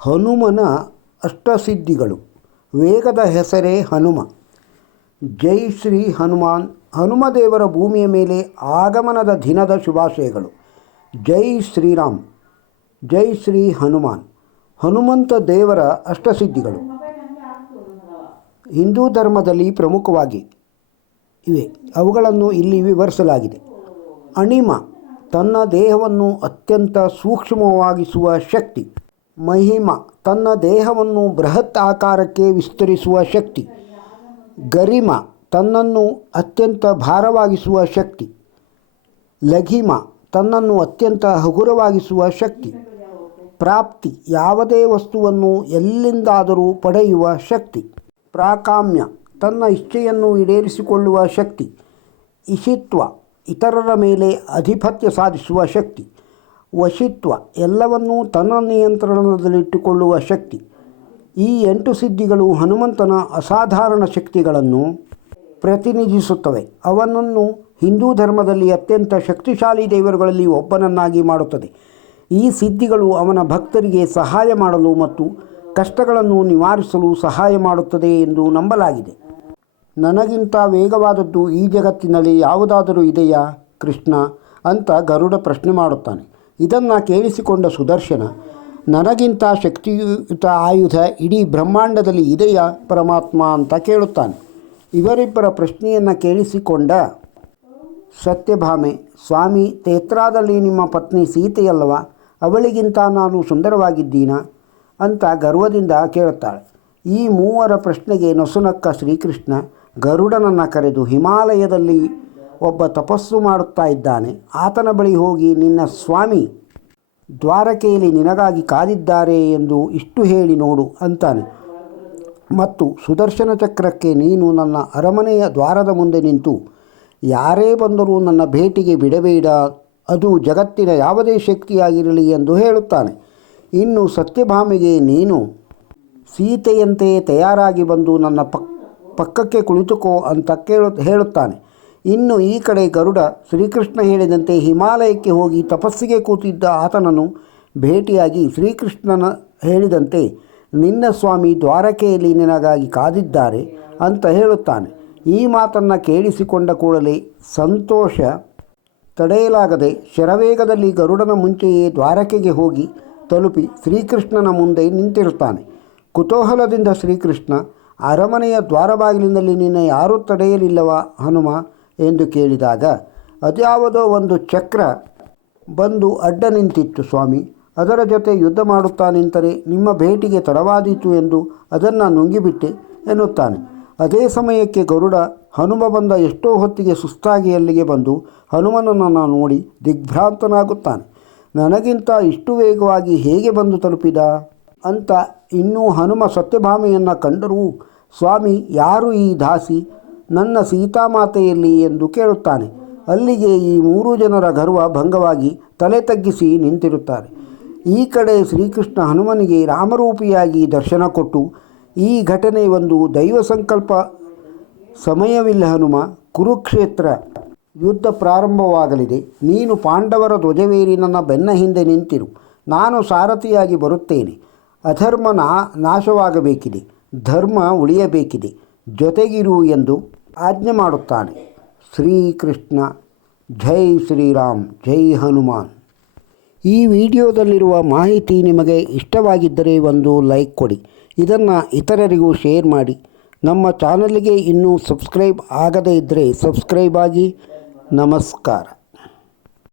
ಹನುಮನ ಅಷ್ಟಸಿದ್ಧಿಗಳು. ವೇಗದ ಹೆಸರೇ ಹನುಮ. ಜೈ ಶ್ರೀ ಹನುಮಾನ್. ಹನುಮದೇವರ ಭೂಮಿಯ ಮೇಲೆ ಆಗಮನದ ದಿನದ ಶುಭಾಶಯಗಳು. ಜೈ ಶ್ರೀರಾಮ್. ಜೈ ಶ್ರೀ ಹನುಮಾನ್. ಹನುಮಂತ ದೇವರ ಅಷ್ಟಸಿದ್ಧಿಗಳು ಹಿಂದೂ ಧರ್ಮದಲ್ಲಿ ಪ್ರಮುಖವಾಗಿ ಇವೆ. ಅವುಗಳನ್ನು ಇಲ್ಲಿ ವಿವರಿಸಲಾಗಿದೆ. ಅಣಿಮ, ತನ್ನ ದೇಹವನ್ನು ಅತ್ಯಂತ ಸೂಕ್ಷ್ಮವಾಗಿಸುವ ಶಕ್ತಿ. ಮಹಿಮ, ತನ್ನ ದೇಹವನ್ನು ಬೃಹತ್ ಆಕಾರಕ್ಕೆ ವಿಸ್ತರಿಸುವ ಶಕ್ತಿ. ಗರಿಮ, ತನ್ನನ್ನು ಅತ್ಯಂತ ಭಾರವಾಗಿಸುವ ಶಕ್ತಿ. ಲಘಿಮ, ತನ್ನನ್ನು ಅತ್ಯಂತ ಹಗುರವಾಗಿಸುವ ಶಕ್ತಿ. ಪ್ರಾಪ್ತಿ, ಯಾವುದೇ ವಸ್ತುವನ್ನು ಎಲ್ಲಿಂದಾದರೂ ಪಡೆಯುವ ಶಕ್ತಿ. ಪ್ರಾಕಾಮ್ಯ, ತನ್ನ ಇಚ್ಛೆಯನ್ನು ಈಡೇರಿಸಿಕೊಳ್ಳುವ ಶಕ್ತಿ. ಇಷಿತ್ವ, ಇತರರ ಮೇಲೆ ಆಧಿಪತ್ಯ ಸಾಧಿಸುವ ಶಕ್ತಿ. ವಶಿತ್ವ, ಎಲ್ಲವನ್ನೂ ತನ್ನ ನಿಯಂತ್ರಣದಲ್ಲಿಟ್ಟುಕೊಳ್ಳುವ ಶಕ್ತಿ. ಈ 8 ಸಿದ್ಧಿಗಳು ಹನುಮಂತನ ಅಸಾಧಾರಣ ಶಕ್ತಿಗಳನ್ನು ಪ್ರತಿನಿಧಿಸುತ್ತವೆ. ಅವನನ್ನು ಹಿಂದೂ ಧರ್ಮದಲ್ಲಿ ಅತ್ಯಂತ ಶಕ್ತಿಶಾಲಿ ದೇವರುಗಳಲ್ಲಿ ಒಬ್ಬನನ್ನಾಗಿ ಮಾಡುತ್ತದೆ. ಈ ಸಿದ್ಧಿಗಳು ಅವನ ಭಕ್ತರಿಗೆ ಸಹಾಯ ಮಾಡಲು ಮತ್ತು ಕಷ್ಟಗಳನ್ನು ನಿವಾರಿಸಲು ಸಹಾಯ ಮಾಡುತ್ತದೆ ಎಂದು ನಂಬಲಾಗಿದೆ. ನನಗಿಂತ ವೇಗವಾದದ್ದು ಈ ಜಗತ್ತಿನಲ್ಲಿ ಯಾವುದಾದರೂ ಇದೆಯಾ ಕೃಷ್ಣ ಅಂತ ಗರುಡ ಪ್ರಶ್ನೆ ಮಾಡುತ್ತಾನೆ. ಇದನ್ನು ಕೇಳಿಸಿಕೊಂಡ ಸುದರ್ಶನ, ನನಗಿಂತ ಶಕ್ತಿಯುತ ಆಯುಧ ಇಡೀ ಬ್ರಹ್ಮಾಂಡದಲ್ಲಿ ಇದೆಯಾ ಪರಮಾತ್ಮ ಅಂತ ಕೇಳುತ್ತಾನೆ. ಇವರಿಬ್ಬರ ಪ್ರಶ್ನೆಯನ್ನು ಕೇಳಿಸಿಕೊಂಡ ಸತ್ಯಭಾಮೆ, ಸ್ವಾಮಿ, ತೇತ್ರಾದಲ್ಲಿ ನಿಮ್ಮ ಪತ್ನಿ ಸೀತೆಯಲ್ಲವ, ಅವಳಿಗಿಂತ ನಾನು ಸುಂದರವಾಗಿದ್ದೀನಾ ಅಂತ ಗರ್ವದಿಂದ ಕೇಳುತ್ತಾಳೆ. ಈ ಮೂವರ ಪ್ರಶ್ನೆಗೆ ನಸುನಕ್ಕ ಶ್ರೀಕೃಷ್ಣ ಗರುಡನನ್ನು ಕರೆದು, ಹಿಮಾಲಯದಲ್ಲಿ ಒಬ್ಬ ತಪಸ್ಸು ಮಾಡುತ್ತಾ ಇದ್ದಾನೆ, ಆತನ ಬಳಿ ಹೋಗಿ ನಿನ್ನ ಸ್ವಾಮಿ ದ್ವಾರಕೆಯಲ್ಲಿ ನಿನಗಾಗಿ ಕಾದಿದ್ದಾರೆ ಎಂದು ಇಷ್ಟು ಹೇಳಿ ನೋಡು ಅಂತಾನೆ. ಮತ್ತು ಸುದರ್ಶನ ಚಕ್ರಕ್ಕೆ ನೀನು ನನ್ನ ಅರಮನೆಯ ದ್ವಾರದ ಮುಂದೆ ನಿಂತು ಯಾರೇ ಬಂದರೂ ನನ್ನ ಭೇಟಿಗೆ ಬಿಡಬೇಡ, ಅದು ಜಗತ್ತಿನ ಯಾವುದೇ ಶಕ್ತಿಯಾಗಿರಲಿ ಎಂದು ಹೇಳುತ್ತಾನೆ. ಇನ್ನು ಸತ್ಯಭಾಮೆಗೆ ನೀನು ಸೀತೆಯಂತೆ ತಯಾರಾಗಿ ಬಂದು ನನ್ನ ಪಕ್ಕಕ್ಕೆ ಕುಳಿತುಕೋ ಅಂತ ಹೇಳುತ್ತಾನೆ. ಇನ್ನು ಈ ಕಡೆ ಗರುಡ ಶ್ರೀಕೃಷ್ಣ ಹೇಳಿದಂತೆ ಹಿಮಾಲಯಕ್ಕೆ ಹೋಗಿ ತಪಸ್ಸಿಗೆ ಕೂತಿದ್ದ ಆತನನ್ನು ಭೇಟಿಯಾಗಿ ಶ್ರೀಕೃಷ್ಣನ ಹೇಳಿದಂತೆ ನಿನ್ನ ಸ್ವಾಮಿ ದ್ವಾರಕೆಯಲ್ಲಿ ನಿನಗಾಗಿ ಕಾದಿದ್ದಾರೆ ಅಂತ ಹೇಳುತ್ತಾನೆ. ಈ ಮಾತನ್ನು ಕೇಳಿಸಿಕೊಂಡ ಕೂಡಲೇ ಸಂತೋಷ ತಡೆಯಲಾಗದೆ ಶರವೇಗದಲ್ಲಿ ಗರುಡನ ಮುಂಚೆಯೇ ದ್ವಾರಕೆಗೆ ಹೋಗಿ ತಲುಪಿ ಶ್ರೀಕೃಷ್ಣನ ಮುಂದೆ ನಿಂತಿರುತ್ತಾನೆ. ಕುತೂಹಲದಿಂದ ಶ್ರೀಕೃಷ್ಣ, ಅರಮನೆಯ ದ್ವಾರಬಾಗಿಲಿನಲ್ಲಿ ನಿನ್ನ ಯಾರೂ ತಡೆಯಲಿಲ್ಲವಾ ಹನುಮ ಎಂದು ಕೇಳಿದಾಗ, ಅದ್ಯಾವುದೋ ಒಂದು ಚಕ್ರ ಬಂದು ಅಡ್ಡ ನಿಂತಿತ್ತು ಸ್ವಾಮಿ, ಅದರ ಜೊತೆ ಯುದ್ಧ ಮಾಡುತ್ತಾ ನಿಂತರೆ ನಿಮ್ಮ ಭೇಟಿಗೆ ತಡವಾದೀತು ಎಂದು ಅದನ್ನು ನುಂಗಿಬಿಟ್ಟೆ ಎನ್ನುತ್ತಾನೆ. ಅದೇ ಸಮಯಕ್ಕೆ ಗರುಡ ಹನುಮ ಬಂದ ಎಷ್ಟೋ ಹೊತ್ತಿಗೆ ಸುಸ್ತಾಗಿ ಅಲ್ಲಿಗೆ ಬಂದು ಹನುಮನನ್ನು ನೋಡಿ ದಿಗ್ಭ್ರಾಂತನಾಗುತ್ತಾನೆ. ನನಗಿಂತ ಇಷ್ಟು ವೇಗವಾಗಿ ಹೇಗೆ ಬಂದು ತಲುಪಿದ ಅಂತ ಇನ್ನೂ ಹನುಮ ಸತ್ಯಭಾಮೆಯನ್ನು ಕಂಡರೂ, ಸ್ವಾಮಿ, ಯಾರು ಈ ದಾಸಿ, ನನ್ನ ಸೀತಾಮಾತೆಯಲ್ಲಿ ಎಂದು ಕೇಳುತ್ತಾನೆ. ಅಲ್ಲಿಗೆ ಈ 3 ಜನರ ಗರ್ವ ಭಂಗವಾಗಿ ತಲೆ ತಗ್ಗಿಸಿ ನಿಂತಿರುತ್ತಾರೆ. ಈ ಕಡೆ ಶ್ರೀಕೃಷ್ಣ ಹನುಮನಿಗೆ ರಾಮರೂಪಿಯಾಗಿ ದರ್ಶನ ಕೊಟ್ಟು, ಈ ಘಟನೆ ಒಂದು ದೈವ ಸಂಕಲ್ಪ, ಸಮಯವಿಲ್ಲ ಹನುಮ, ಕುರುಕ್ಷೇತ್ರ ಯುದ್ಧ ಪ್ರಾರಂಭವಾಗಲಿದೆ, ನೀನು ಪಾಂಡವರ ಧ್ವಜವೇರಿ ನನ್ನ ಬೆನ್ನ ಹಿಂದೆ ನಿಂತಿರು, ನಾನು ಸಾರಥಿಯಾಗಿ ಬರುತ್ತೇನೆ, ಅಧರ್ಮ ನಾಶವಾಗಬೇಕಿದೆ, ಧರ್ಮ ಉಳಿಯಬೇಕಿದೆ, ಜೊತೆಗಿರು ಎಂದು ಆಜ್ಞೆ ಮಾಡುತ್ತಾನೆ. ಶ್ರೀಕೃಷ್ಣ. ಜೈ ಶ್ರೀರಾಮ್. ಜೈ ಹನುಮಾನ್. ಈ ವಿಡಿಯೋದಲ್ಲಿರುವ ಮಾಹಿತಿ ನಿಮಗೆ ಇಷ್ಟವಾಗಿದ್ದರೆ ಒಂದು ಲೈಕ್ ಕೊಡಿ. ಇದನ್ನು ಇತರರಿಗೂ ಶೇರ್ ಮಾಡಿ. ನಮ್ಮ ಚಾನಲ್ಗೆ ಇನ್ನೂ ಸಬ್ಸ್ಕ್ರೈಬ್ ಆಗದೇ ಇದ್ದರೆ ಸಬ್ಸ್ಕ್ರೈಬ್ ಆಗಿ. ನಮಸ್ಕಾರ.